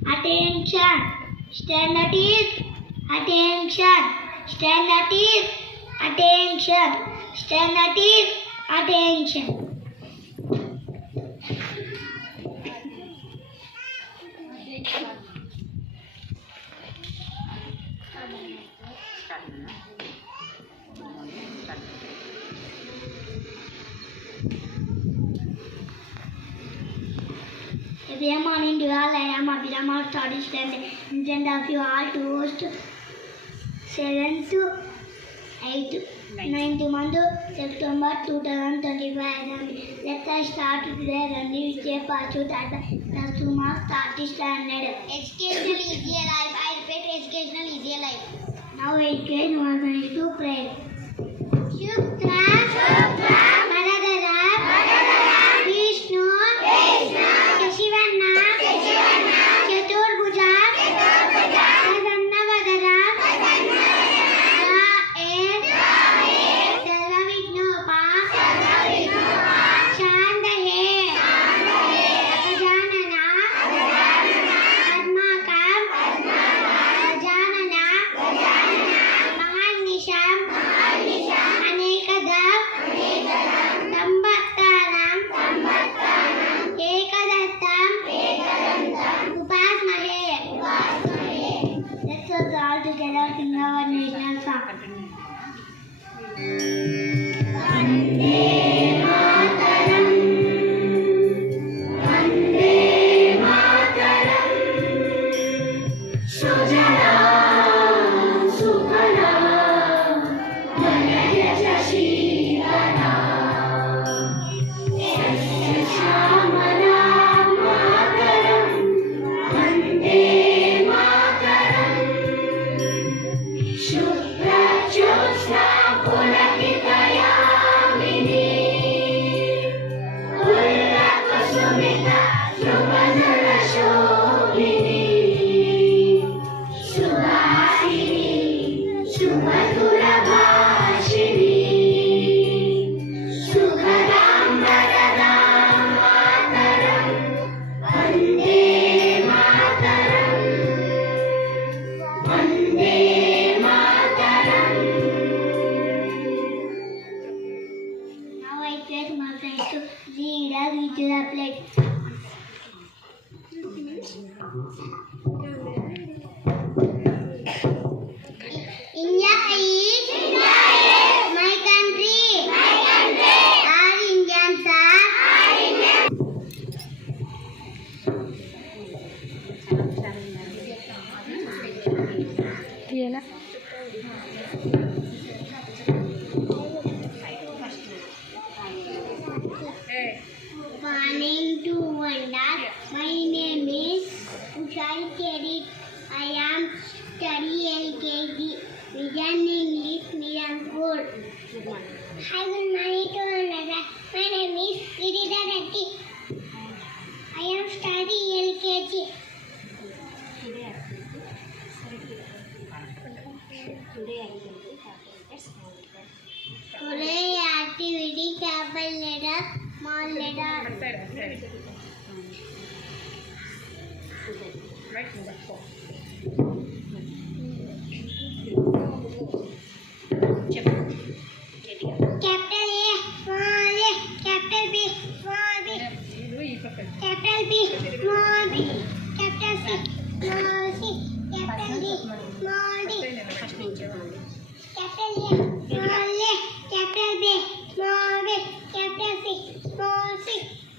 Attention. Stand at ease. Attention. Stand at ease. Attention. Stand at ease. Attention. A very morning to all. I am Abhirama, study student. Instead of you all to host 7th, 8th, 9th month, September 2025. Let us start today running with a pursuit at the classroom of 30 standard. Educational easy life. I repeat, educational easy life. Now it can was to pray. Shukra, Maladara, Vishnu, Shashivana, Chaturbhuja, Pradannavadara, Sarvavignopa, Shandahe, Gajanana, Padmakam, Gajanana, Mahanisham, Anekadam, Sambattanam, Ekadatam, Upasmahe. Let's us all together sing our national song. Now I request my friends to read us with the plate. India is my country. All Indians are Morning to wonder. My name is Ushai Kerit. I am studying LKG. Vision English Medium School. Hi, good morning to wonder. My name is Girida Reddy. I am studying LKG. Today activity capital letter, small letter. Capital A, small a, capital B, small b, capital B, small b, capital C, small c, capital D, small d, capital A, small a, capital B, small b, capital C, small c,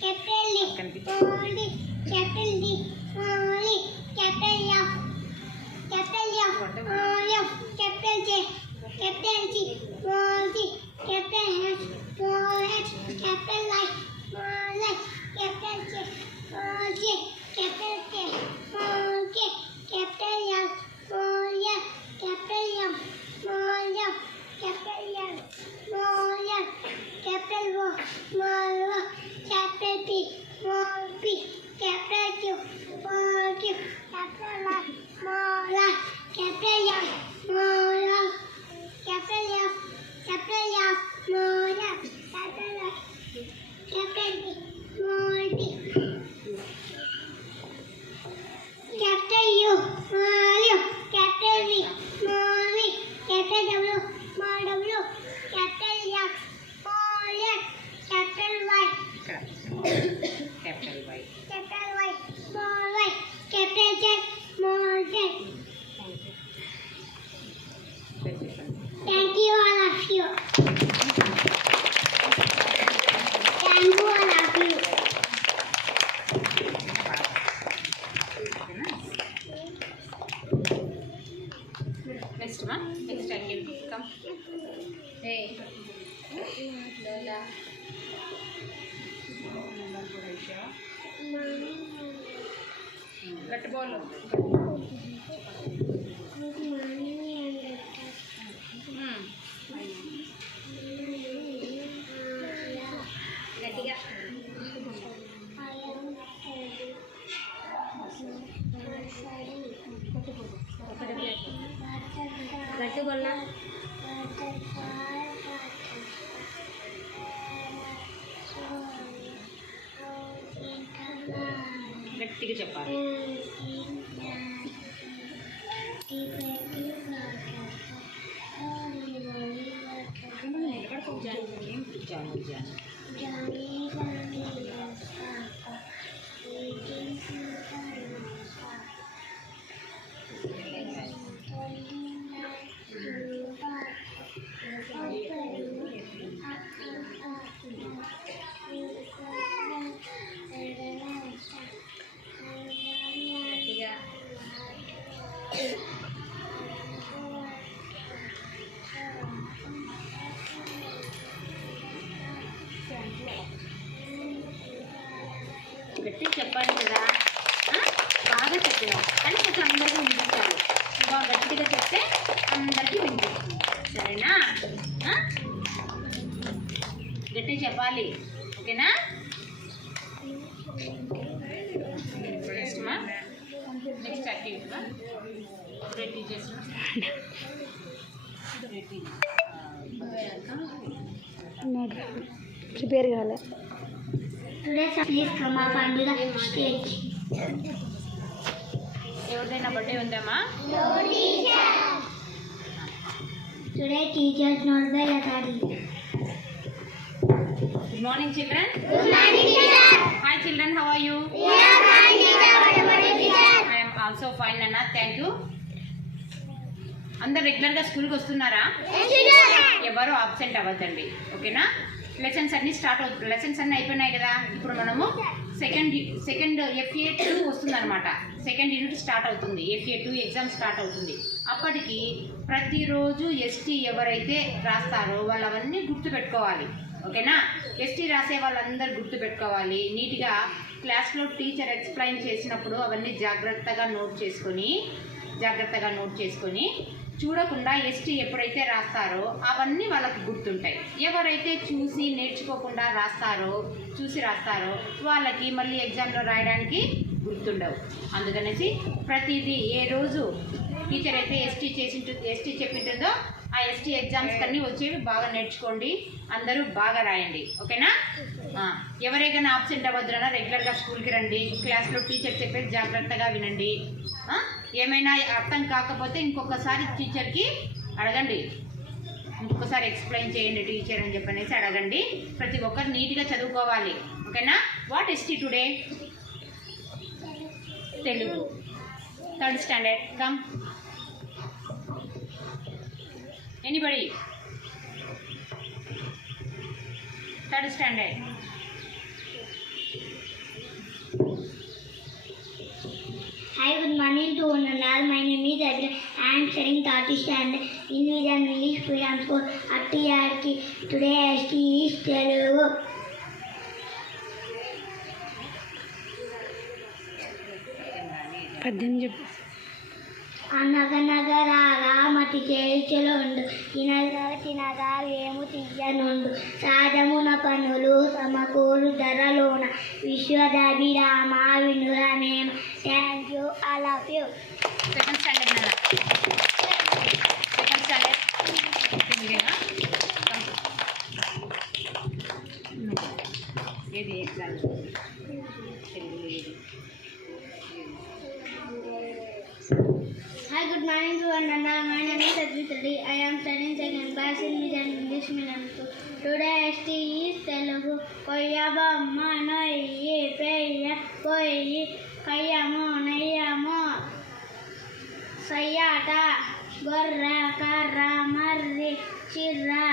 capital D, small d, capital D, small e, capital F, small F, capital J, capital G, small g, capital H, small h, capital I, small I, capital J, small j, capital K, small k, capital L, small L, capital M, small M, capital N, small N, capital O, small O, capital P, small p, capital Q, small q, capital R, small r, capital M, small r, capital F, capital F, small f, capital I, capital D, small d. గట్టి బౌల్ గట్టిగా గట్టి కొన్న గట్టిగా చెప్పాలి. గట్టి చెప్పాలి కదా, బాగా చెప్పాను కానీ కొంచెం అందరికీ వినిపించాలి. బాగా గట్టిగా చెప్తే అందరికీ వినిపిస్తుంది, సరేనా? గట్టి చెప్పాలి, ఓకేనా? నెక్స్ట్ నెక్స్ట్ యాక్టివిటీగా టీచర్స్ ప్రిపేర్ కావాలి. Today, please come up onto the stage. ఎవరిదైనా బర్త్డే ఉందామా? Today, teachers not by Latari. Good morning, children. Good morning, teacher. Hi, children. How are you? We are fine, teacher. What about you, teacher? I am also fine, Nana. Thank you. అందరు రెగ్యులర్గా స్కూల్కి వస్తున్నారా? Yes, teacher. ఎవరు అబ్సెంట్ అవ్వద్దండి, ఓకేనా? లెసన్స్ అన్నీ అయిపోయినాయి కదా. ఇప్పుడు మనము సెకండ్ FA2 వస్తుందన్నమాట. సెకండ్ యూనిట్ స్టార్ట్ అవుతుంది, FA2 ఎగ్జామ్ స్టార్ట్ అవుతుంది. అప్పటికి ప్రతిరోజు ST ఎవరైతే రాస్తారో వాళ్ళు అవన్నీ గుర్తుపెట్టుకోవాలి, ఓకేనా? ST రాసే వాళ్ళందరూ గుర్తుపెట్టుకోవాలి. నీట్గా క్లాస్లో టీచర్ ఎక్స్ప్లెయిన్ చేసినప్పుడు అవన్నీ జాగ్రత్తగా నోట్ చేసుకొని చూడకుండా ST ఎప్పుడైతే రాస్తారో అవన్నీ వాళ్ళకి గుర్తుంటాయి. ఎవరైతే నేర్చుకోకుండా చూసి రాస్తారో వాళ్ళకి మళ్ళీ ఎగ్జామ్లో రాయడానికి గుర్తుండవు. అందుకనేసి ప్రతిదీ ఏ రోజు టీచర్ అయితే ST చెప్పింటుందో ఆ ST ఎగ్జామ్స్ అన్నీ వచ్చేవి బాగా నేర్చుకోండి, అందరూ బాగా రాయండి, ఓకేనా? ఎవరైనా ఆబ్సెంట్ అవ్వద్దురా, రెగ్యులర్గా స్కూల్కి రండి, క్లాస్లో టీచర్ చెప్పేది జాగ్రత్తగా వినండి. ఏమైనా అర్థం కాకపోతే ఇంకొకసారి టీచర్కి అడగండి, ఇంకొకసారి ఎక్స్ప్లెయిన్ చేయండి టీచర్ అని చెప్పనేసి అడగండి. ప్రతి ఒక్కరు నీట్గా చదువుకోవాలి, ఓకేనా? What ST today? Telugu. 3rd standard. Come anybody? 3rd standard. Hi, good morning to one and all. My name is Adrian. I am studying 3rd standard in Vision English Freedom School at TRK. Today, ST is Telugu. అనగనగరాగా మతి చేర్చలుండు తినగా ఏము తీయనుండు సహజమున పనులు సమకూరు ధరలోన విశ్వదభిరామ వినురమేమ. Thank you, I love you. 2nd standard నాన్న. 2nd standard తెలుగేనా? ఏది ఎగ్జామ్ తెలుగు ఏది? Hi, good morning to one and all. My name is Aditya. I am studying 2nd class in Vision English Medium School. Today, ST is Telugu. Koyabamma noyyi peya koyi kayamo nayyamo sayata gorra karra marri chirra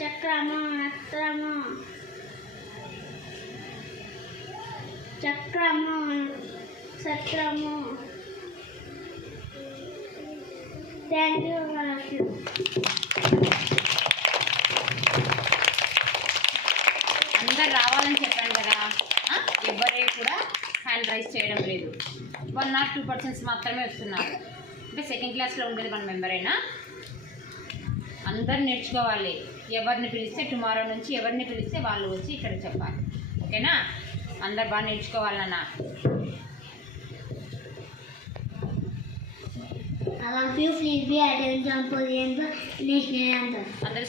chakramo natramo chakramo satramo. Thank you, all of you. అందరు రావాలని చెప్పాను కదా, ఎవరే కూడా hand raise చేయడం లేదు. లేదు, 1 or 2% మాత్రమే వస్తున్నారు. అంటే సెకండ్ క్లాస్లో ఉండేది 1 మెంబర్ అయినా అందరు నేర్చుకోవాలి. ఎవరిని పిలిస్తే టుమారో నుంచి ఎవరిని పిలిస్తే వాళ్ళు వచ్చి ఇక్కడ చెప్పాలి. ఓకేనా? అందరు బాగా నేర్చుకోవాలన్నా. I love you, please be attention for the national anthem. అందరూ